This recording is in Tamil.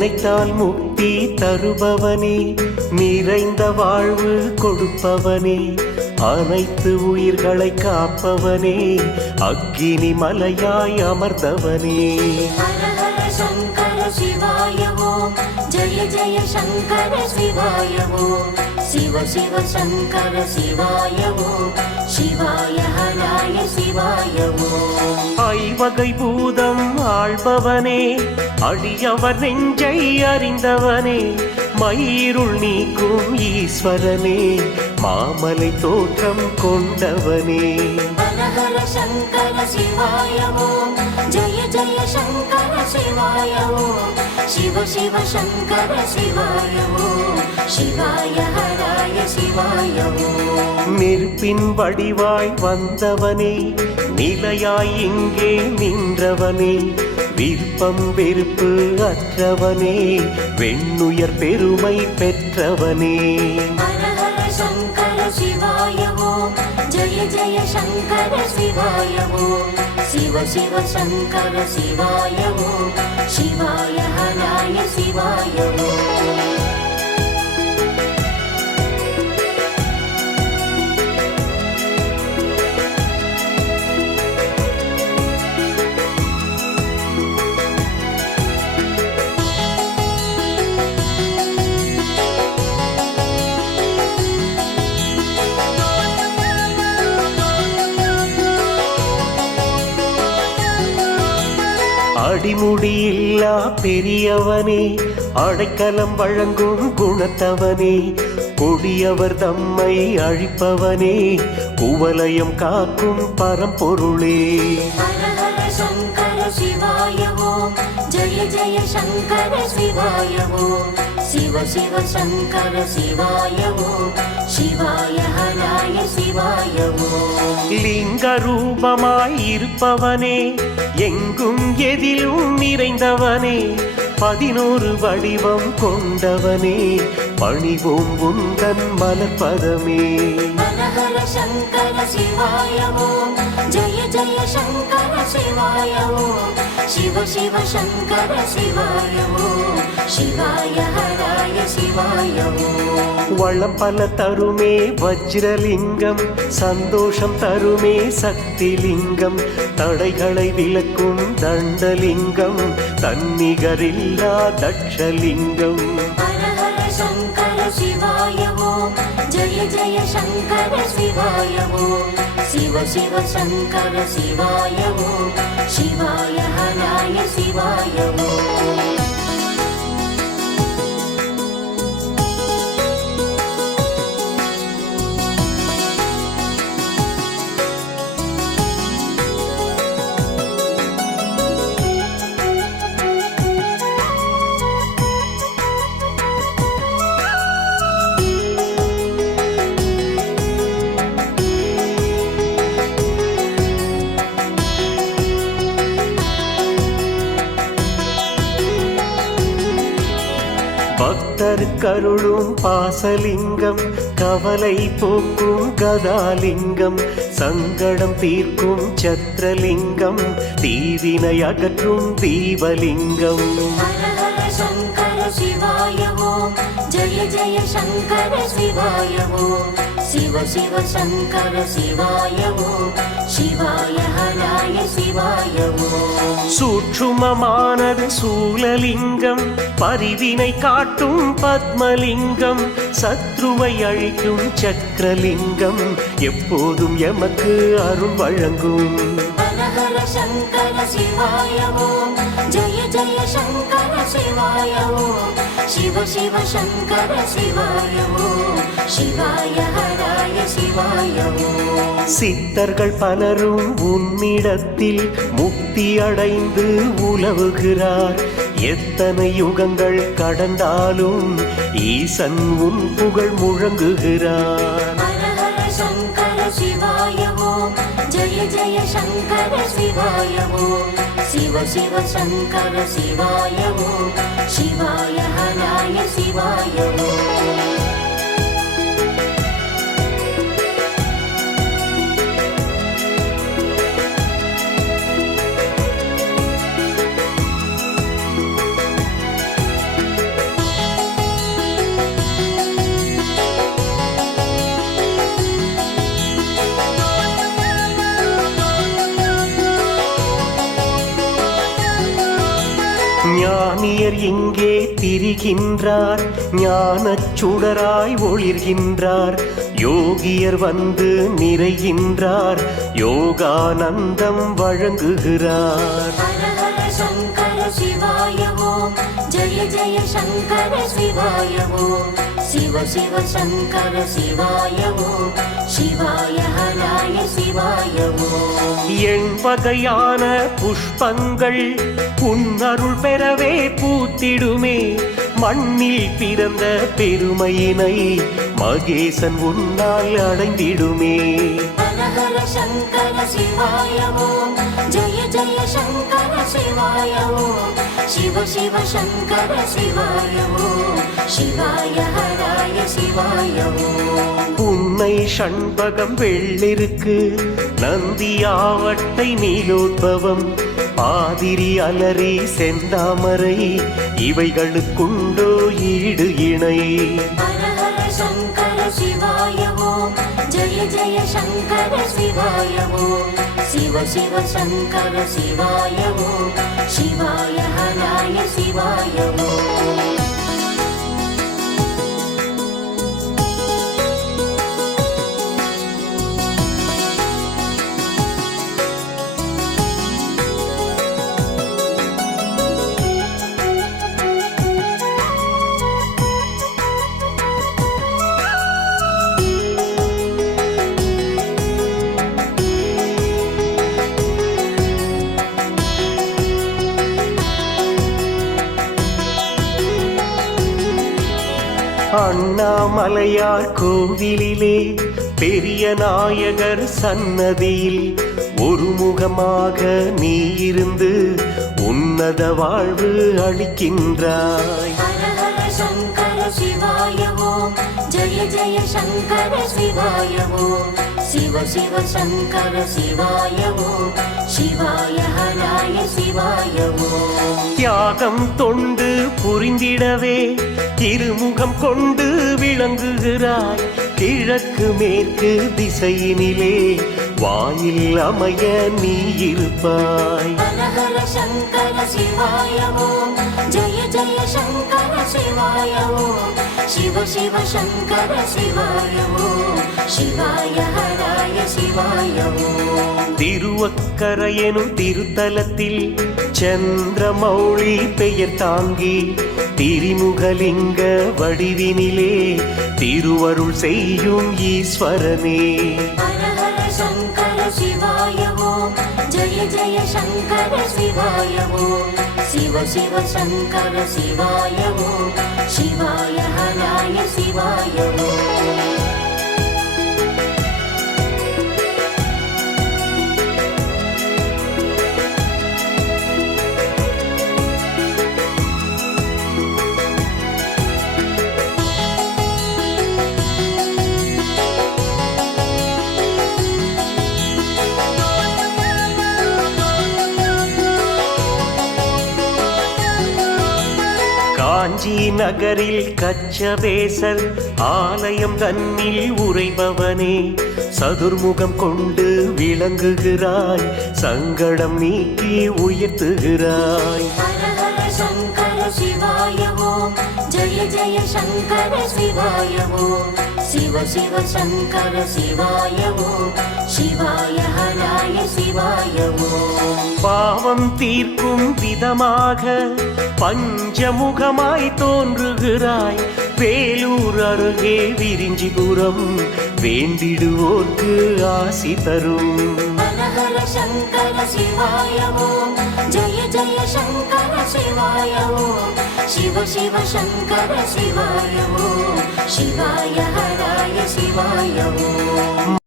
நினைத்தால் முக்தி தருபவனே, நிறைந்த வாழ்வு கொடுப்பவனே, அனைத்து உயிர்களை காப்பவனே, அக்கினி மலையாய் அமர்ந்தவனே. ஹர ஹர சங்கர சிவாய ஓம், ஜெய ஜெய சங்கர சிவாய ஓம், சிவ சிவ சங்கர சிவாய ஓம், சிவாய ஹராய சிவாய ஓம். ஐவகை பூதம் ஆள்பவனே, அடியவர் நெஞ்சை அறிந்தவனே, மயிருள் நீக்கும் ஈஸ்வரனே, மாமலை தோற்றம் கொண்டவனே. ஹர ஹர சங்கர சிவாய ஓம், ஜெய ஜெய சங்கர சிவாய ஓம், சிவ சிவ சங்கர சிவாய ஓம், சிவாய ஹராய சிவாய ஓம். நெருப்பின் வடிவாய் வந்தவனே, நிலையாய் இங்கே நின்றவனே, விருப்பம் வெறுப்பு அற்றவனே, வெண்ணுயர் பெருமை பெற்றவனே. ஹர ஹர சங்கர சிவாய ஓம், ஜெய ஜெய சங்கர சிவாய ஓம், சிவ சிவ சங்கர சிவாய ஓம், சிவாய ஹராய சிவாய ஓம். அடிமுடியில்லா பெரியவனே, அடைக்கலம் வழங்கும் குணத்தவனே, கொடியவர் தம்மை அழிப்பவனே, குவலயம் காக்கும் பரம்பொருளே. ஹர ஹர சங்கர சிவாய ஓம், ஜெய ஜெய சங்கர சிவாய ஓம், சிவ சிவ சங்கர சிவாய ஓம், சிவாய ஹராய சிவாய ஓம். லிங்க ரூபமாய் இருப்பவனே, எங்கும் எதிலும் நிறைந்தவனே, 11 வடிவம் கொண்டவனே, பணிவோம் உந்தன் மலர்பதமே. ஹர ஹர சங்கர சிவாய ஓம், ஜெய ஜெய சங்கர சிவாய ஓம், சிவ சிவ சங்கர சிவாய ஓம், சிவாய ஹராய சிவாய ஓம். வளம் பல தருமே வஜ்ரலிங்கம், சந்தோஷம் தருமே சக்திலிங்கம், தடைகளை விலக்கும் தண்டலிங்கம், தன்னிகரில்லா தட்சலிங்கம். ஹர ஹர சங்கர சிவாய ஓம், ஜெய ஜெய சங்கர சிவாய ஓம், சிவ சிவ சங்கர சிவாய ஓம், சிவாய ஹராய சிவாய ஓம். பக்தர் கருளும் பாசலிங்கம், கவலை போக்கும் கதாலிங்கம், சங்கடம் தீர்க்கும் சத்ரலிங்கம், தீவினை அகற்றும் தீபலிங்கம். ஹர ஹர சங்கர சிவாய ஓம், ஜெய ஜெய சங்கர சிவாய ஓம், சிவ சிவ சங்கர சிவாய ஓம், சிவாய ஹராய சிவாய ஓம். சூட்சுமமானது சூலலிங்கம், பரிவினை காட்டும் பத்மலிங்கம், சத்ருவை அழிக்கும் சக்கரலிங்கம், எப்போதும் எமக்கு அருள் வழங்கும். ஹர ஹர சங்கர சிவாய ஓம், ஜெய ஜெய சங்கர சிவாய ஓம், சிவ சிவ சங்கர சிவாய ஓம், சிவாய ஹராய சிவாய ஓம். சித்தர்கள் பலரும் உன்னிடத்தில் முக்தி அடைந்து உலவுகிறார், எத்தனை யுகங்கள் கடந்தாலும் ஈசன் உன் புகழ் முழங்குகிறார். ஹர ஹர சங்கர சிவாய ஓம், ஜெய ஜெய சங்கர சிவாய ஓம், சிவ சிவ சங்கர சிவாய ஓம், சிவாய ஹராய சிவாய ஓம். ஞானியர் இங்கே திரிகின்றார், ஞானச் சுடராய் ஒளிர்கின்றார். யோகியர் வந்து நிறைகின்றார், யோகானந்தம் வழங்குகிறார். ஹர ஹர சங்கர சிவாய ஓம், ஜெய ஜெய சங்கர சிவாய ஓம், சிவ சிவ சங்கர சிவாய ஓம், சிவாய ஹராய சிவாய ஓம். எண்வகையான புஷ்பங்கள் உன்னருள் பெறவே பூத்திடுமே. மண்ணில் பிறந்த பெருமையினை மகேசன் உன்னால் அடைந்திடுமே. ஹர ஹர சங்கர சிவாய ஓம், ஜெய ஜெய சங்கர சிவாய ஓம், சிவ சிவ சங்கர சிவாய ஓம், சிவாய ஹராய சிவாய ஓம். உன்னை ஷண்பகம் வெள்ளிருக்கு, நந்தியாவட்டை நீலோத்பவம், பாதிரி அலரி செந்தாமரை, இவைகளுக்குண்டோ ஈடு இணை. ஹர ஹர சங்கர சிவாய ஓம், ஜெய ஜெய சங்கர சிவாய ஓம், சிவ சிவ சங்கர சிவாய ஓம், சிவாய ஹராய சிவாய ஓம். அண்ணாமலையார் கோவிலிலே பெரிய நாயகர் சன்னதியில் ஒரு முகமாக நீ இருந்து உன்னத வாழ்வு அளிக்கின்றாய். ஹர ஹர சங்கர சிவாய ஓம், ஜெய ஜெய சங்கர சிவாய ஓம், சிவ சிவ சங்கர சிவாய ஓம், சிவாய ஹராய சிவாய ஓம். தியாகம் தொண்டு புரிந்திடவே திருமுகம் கொண்டு விளங்குகிறாய். கிழக்கு மேற்கு திசையினிலே வாயில் அமைய நீ இருப்பாய். ஹர ஹர சங்கர சிவாய ஓம், ஜெய ஜெய சங்கர சிவாய ஓம், சிவ சிவ சங்கர சிவாய ஓம், சிவாய ஹராய சிவாய ஓம். திருவக்கரையெனும் திருத்தலத்தில் சந்திரமௌழி பெயர் தாங்கி திரிமுகலிங்க வடிவினிலே திருவருள் செய்யும் ஈஸ்வரனே. ஹர ஹர சங்கர சிவாய ஓம், ஜெய ஜெய சங்கர சிவாய ஓம், சிவ சிவ சங்கர சிவாய ஓம், சிவாய ஹராய சிவாய ஓம். காஞ்சி நகரில் கச்சபேசர் ஆலயம் தன்னில் உறைபவனே, சதுர்முகம் கொண்டு விளங்குகிறாய், சங்கடம் நீக்கி உயர்த்துகிறாய். ஹர ஹர சங்கர சிவாய ஓம், ஜெய ஜெய சங்கர சிவாய ஓம், சிவ சிவ சங்கர சிவாய ஓம், சிவாய ஹராய சிவாய ஓம். பாவம் தீர்க்கும் விதமாக பஞ்சமுகமாய் தோன்றுகிறாய். வேலூர் அருகே விரிஞ்சிபுரம் வேண்டிடுவோர்க்கு ஆசி தரும். ஹர ஹர சங்கர சிவாய ஓம், ஜெய ஜெய சங்கர சிவாய ஓம், சிவ சிவ சங்கர சிவாய ஓம், சிவாய ஹராய சிவாய ஓம்.